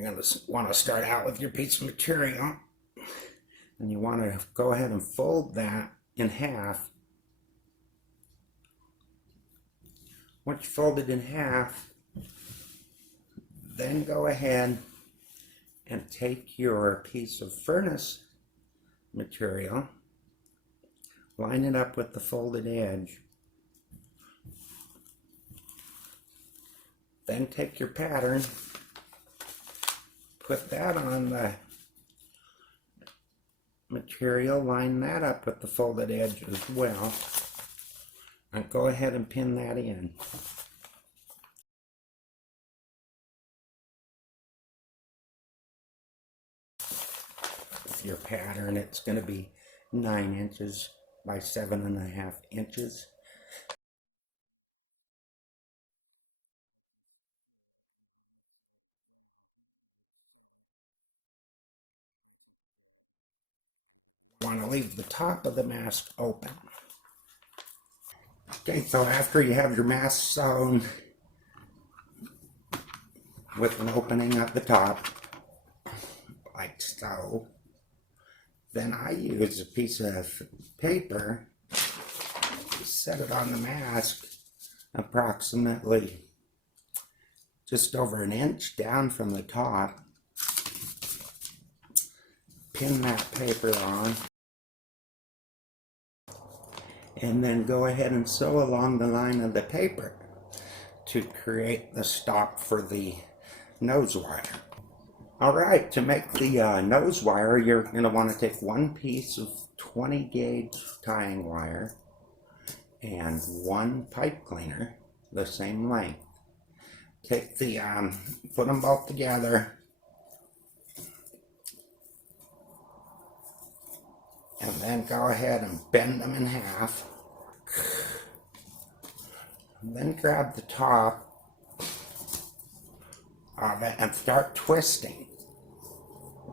You're going to want to start out with your piece of material, and you want to go ahead and fold that in half. Once you fold it in half, then go ahead and take your piece of furnace material, line it up with the folded edge, then take your pattern, put that on the material, line that up with the folded edge as well, and go ahead and pin that in. With your pattern, it's going to be 9 inches by 7.5 inches. Want to leave the top of the mask open. Okay, so after you have your mask sewn with an opening at the top, like so, then I use a piece of paper to set it on the mask approximately just over 1 inch down from the top. Pin that paper on, and then go ahead and sew along the line of the paper to create the stop for the nose wire. Alright, to make the nose wire, you're going to want to take one piece of 20 gauge tying wire and one pipe cleaner the same length. Take the, put them both together, and then go ahead and bend them in half. And then grab the top of it and start twisting.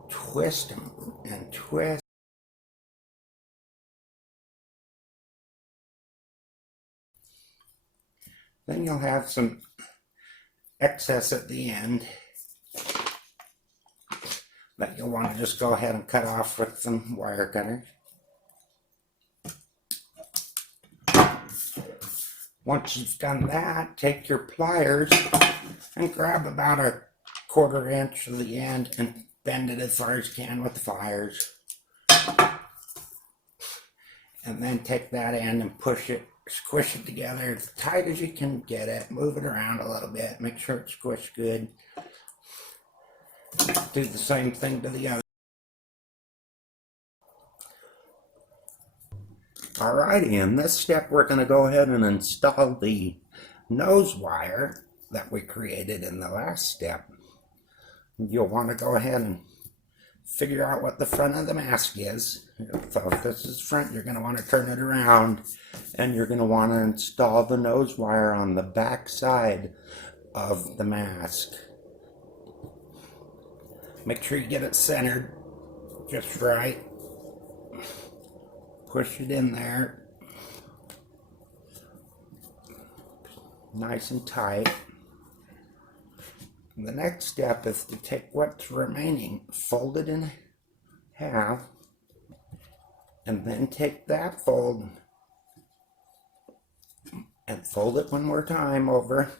Twist them and twist. Then you'll have some excess at the end that you'll want to just go ahead and cut off with some wire cutter. Once you've done that, take your pliers and grab about 1/4 inch of the end and bend it as far as you can with the pliers. And then take that end and push it, squish it together as tight as you can get it. Move it around a little bit, make sure it's squished good. Do the same thing to the other. Alrighty, in this step we're going to go ahead and install the nose wire that we created in the last step. You'll want to go ahead and figure out what the front of the mask is. So if this is front, you're going to want to turn it around, and you're going to want to install the nose wire on the back side of the mask. Make sure you get it centered just right. Push it in there nice and tight. And the next step is to take what's remaining, fold it in half, and then take that fold and fold it one more time over.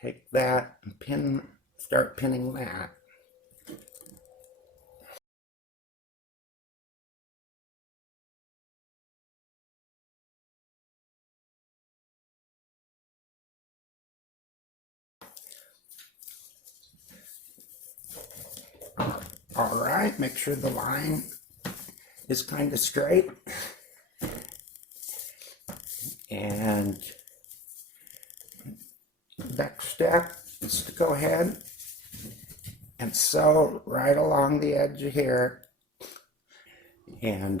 Take that and start pinning that. Alright, make sure the line is kind of straight. And next step is to go ahead and sew right along the edge of here. And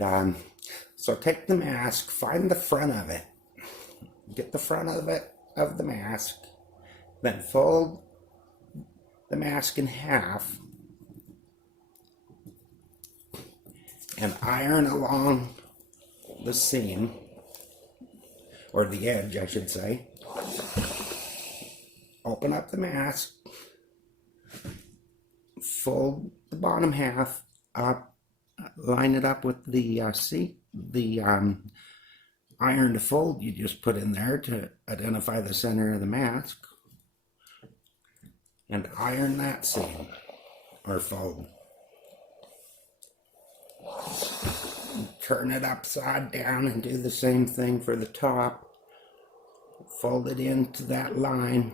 so take the mask, find the front of it, get the front of it, of the mask, then fold the mask in half and iron along the seam or the edge, I should say. Open up the mask, fold the bottom half up, line it up with the iron to fold you just put in there to identify the center of the mask, and iron that seam or fold. Turn it upside down and do the same thing for the top. Fold it into that line.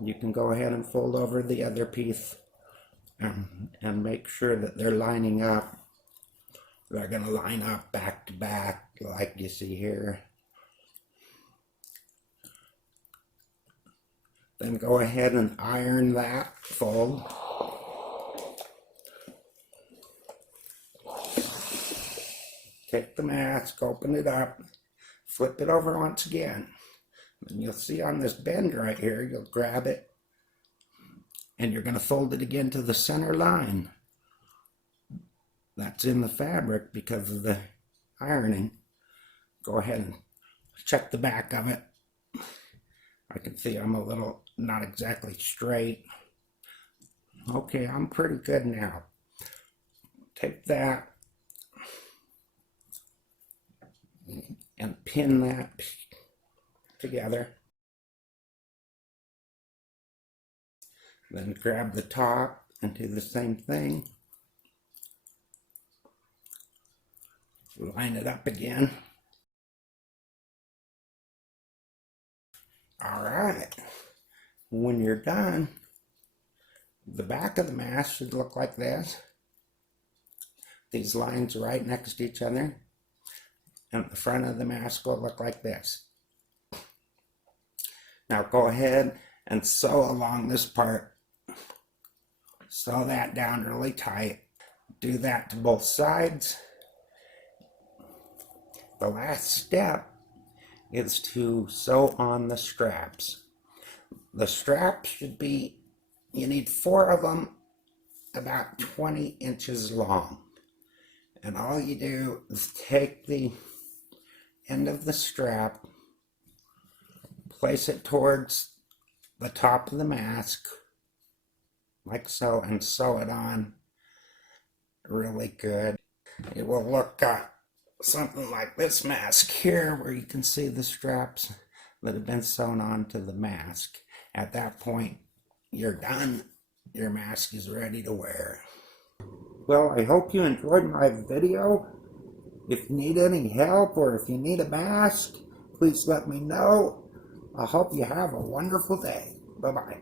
You can go ahead and fold over the other piece and make sure that they're lining up. They're going to line up back to back like you see here. Then go ahead and iron that fold. Take the mask, open it up, flip it over once again. And you'll see on this bend right here, you'll grab it and you're going to fold it again to the center line. That's in the fabric because of the ironing. Go ahead and check the back of it. I can see I'm a little not exactly straight. Okay, I'm pretty good now. Take that and pin that together. Then grab the top and do the same thing. Line it up again. All right. When you're done, the back of the mask should look like this. These lines are right next to each other. And the front of the mask will look like this. Now go ahead and sew along this part. Sew that down really tight. Do that to both sides. The last step is to sew on the straps. The straps should be, you need 4 of them, about 20 inches long. And all you do is take the end of the strap, place it towards the top of the mask, like so, and sew it on really good. It will look something like this mask here, where you can see the straps that have been sewn onto the mask. At that point, you're done. Your mask is ready to wear. Well, I hope you enjoyed my video. If you need any help or if you need a mask, please let me know. I hope you have a wonderful day. Bye-bye.